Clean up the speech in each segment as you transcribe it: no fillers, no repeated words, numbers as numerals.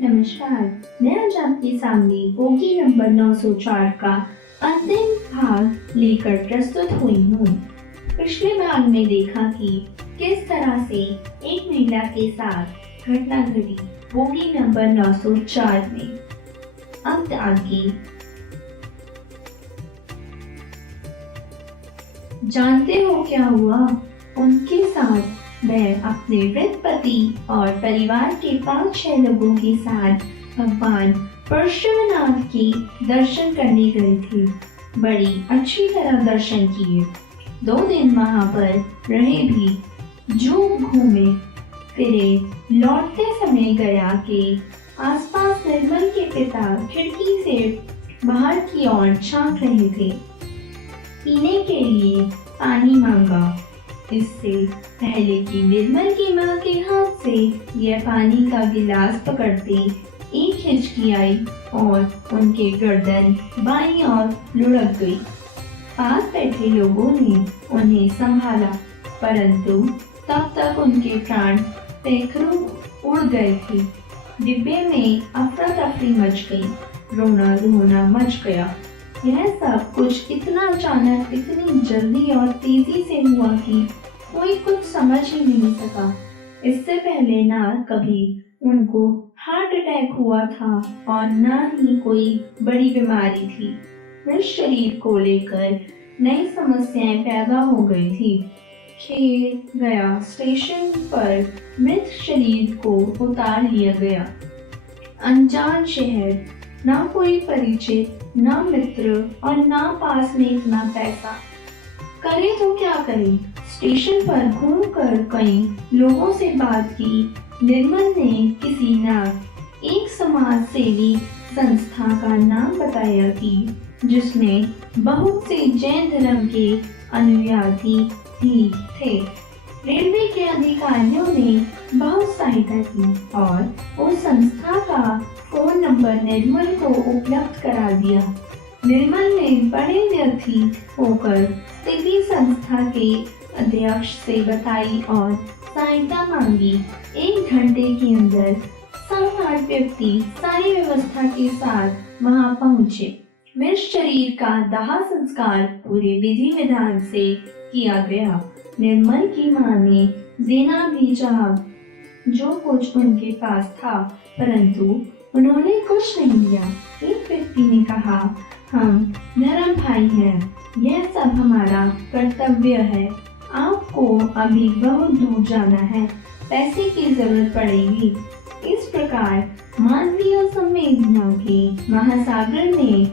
नमस्कार। मैं आज आपके सामने बोगी नंबर 904 का अंतिम भाग लेकर प्रस्तुत हुई हूँ। पिछले भाग में देखा कि किस तरह से एक महिला के साथ घटना घटी बोगी नंबर 904 में। अब आगे जानते हो क्या हुआ? उनके साथ वह अपने वृद्ध पति और परिवार के 5-6 लोगों के साथ भगवान परशुराम के दर्शन करने गए थे। बड़ी अच्छी तरह दर्शन किए। 2 दिन वहां पर रहे भी, जो घूमे फिरे, लौटते समय गया के आसपास निर्मल के पिता खिड़की से बाहर की ओर झांक रहे थे। पीने के लिए पानी मांगा। इससे पहले कि निर्मल की मां के हाथ से यह पानी का गिलास पकड़ते एक हिचकी आई और उनके गर्दन बाईं ओर लुढ़क गई। पास बैठे लोगों ने उन्हें संभाला, परंतु तब तक उनके प्राण पैखरों उड़ गए थे। डिब्बे में अफरा तफरी मच गई, रोना धोना मच गया। यह सब कुछ इतना अचानक, इतनी जल्दी और तेजी से हुआ कि कोई कुछ समझ ही नहीं सका। इससे पहले ना कभी उनको हार्ट अटैक हुआ था और ना ही कोई बड़ी बीमारी थी। मृत शरीर को लेकर नई समस्याएं पैदा हो गई थी। खेर गया स्टेशन पर मृत शरीर को उतार लिया गया। अनजान शहर, ना कोई परिचित, ना मित्र और ना पास में इतना पैसा। करे तो क्या करे? स्टेशन पर घूमकर कई लोगों से बात की। निर्मल ने किसी ना एक समाज सेवी संस्था का नाम बताया कि जिसमें बहुत से जैन धर्म के अनुयायी भी थे। रेलवे के अधिकारियों ने बहुत सहायता की और उस संस्था का फोन नंबर निर्मल को उपलब्ध करा दिया। निर्मल ने बड़े व्यथित होकर स्थिति संस्था के अध्यक्ष से बताई और सहायता मांगी। 1 घंटे के अंदर 7-8 व्यक्ति सारी व्यवस्था के साथ वहां पहुंचे। मृत शरीर का दाह संस्कार पूरे विधि विधान से किया गया। निर्मल की मां ने देना भी चाहा जो कुछ उनके पास था, परंतु उन्होंने कुछ नहीं दिया। एक व्यक्ति ने कहा, हम धर्म भाई हैं, यह सब हमारा कर्तव्य है। आपको अभी बहुत दूर जाना है, पैसे की जरूरत पड़ेगी। इस प्रकार मानवीय संवेदना के महासागर में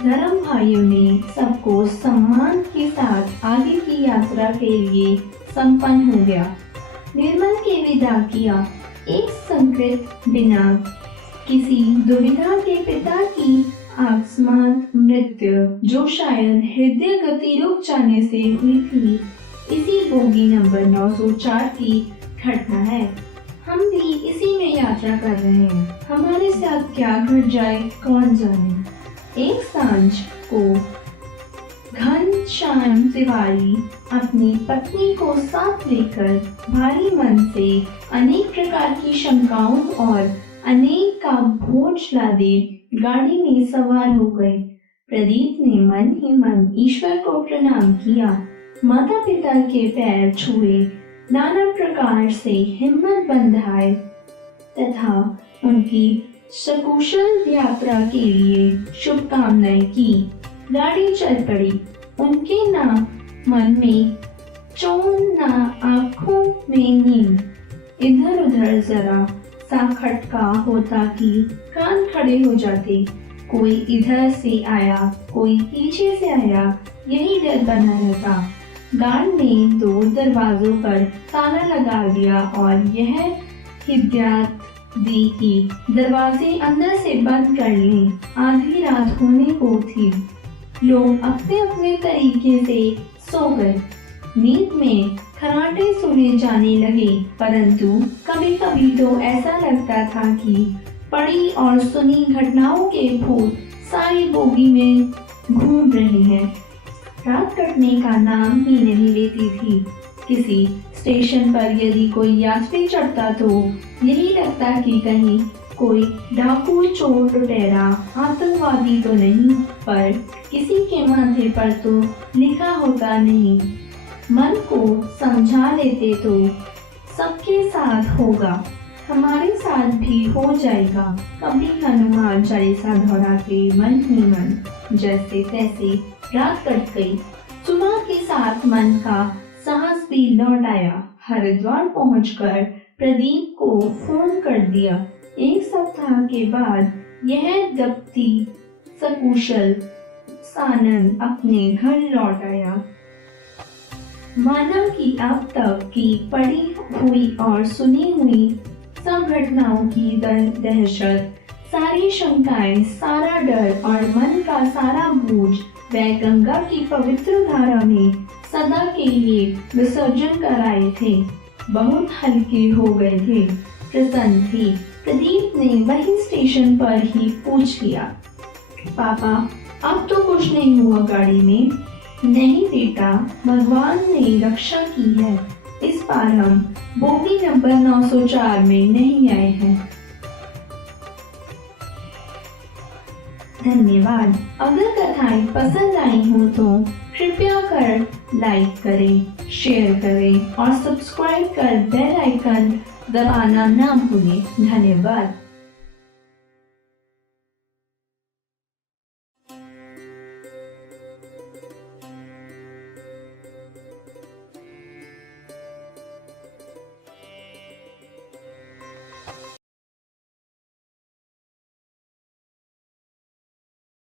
धर्म भाइयों ने सबको सम्मान के साथ आगे की यात्रा के लिए संपन्न हो गया। निर्मल के विदा किया। एक संकृत बिना किसी दुविधा के पिता की अकस्मात मृत्यु, जो शायद हृदय गति रुक जाने से हुई थी, इसी बोगी नंबर 904 की घटना है। हम भी इसी में यात्रा कर रहे हैं। हमारे साथ क्या घट जाए कौन जाने। एक सांझ को घनश्याम तिवारी अपनी पत्नी को साथ लेकर भारी मन से अनेक प्रकार की शंकाओं और अनेक का बोझ लादे गाड़ी में सवार हो गए। प्रदीप ने मन ही मन ईश्वर को प्रणाम किया, माता पिता के पैर छुए, नाना प्रकार से हिम्मत बंधाए तथा उनकी सकुशल यात्रा के लिए शुभकामनाएं की। गाड़ी चल पड़ी। उनके ना मन में चैन, ना आंखों में नींद। इधर उधर जरा सा खटका होता कि कान खड़े हो जाते। कोई इधर से आया, कोई पीछे से आया, यही डर बना रहता। गार्ड ने 2 दरवाजों पर ताला लगा दिया और यह हिदायत दी कि दरवाजे अंदर से बंद कर लें। आधी रात होने को थी। लोग अपने अपने तरीके से सो गए। नींद में खर्राटे सुने जाने लगे, परंतु कभी कभी तो ऐसा लगता था कि पड़ी और सुनी घटनाओं के भूत सारी बोगी में घूम रहे हैं। रात कटने का नाम ही नहीं लेती थी। किसी स्टेशन पर यदि कोई यात्री चढ़ता तो यही लगता कि कहीं कोई डाकू, चोर, लुटेरा, आतंकवादी तो नहीं, पर किसी के माथे पर तो लिखा होता नहीं। मन को समझा लेते तो सबके साथ होगा, हमारे साथ भी हो जाएगा। कभी हनुमान चालीसा दोहराते मन ही मन, जैसे तैसे रात कट गई। सुबह के साथ मन का साहस भी लौट आया। हरिद्वार पहुंचकर प्रदीप को फोन कर दिया। एक सप्ताह के बाद यह दंपति सकुशल सानंद अपने घर लौट आया। माना कि अब तक की पड़ी हुई और सुनी हुई सब घटनाओं की दहशत, सारी शंकाएं, सारा डर और मन का सारा बोझ वह गंगा की पवित्र धारा में सदा के लिए विसर्जन कराए थे। बहुत हल्के हो गए थे, प्रसन्न थे। प्रदीप ने वही स्टेशन पर ही पूछ लिया, पापा अब तो कुछ नहीं हुआ गाड़ी में? नहीं बेटा, भगवान ने रक्षा की है। इस बार हम बोगी नंबर 904 में नहीं आए हैं। धन्यवाद। अगर कथाएं पसंद आई हो तो कृपया कर लाइक करें, शेयर करें और सब्सक्राइब कर बेल आइकन दबाना ना भूलें। धन्यवाद।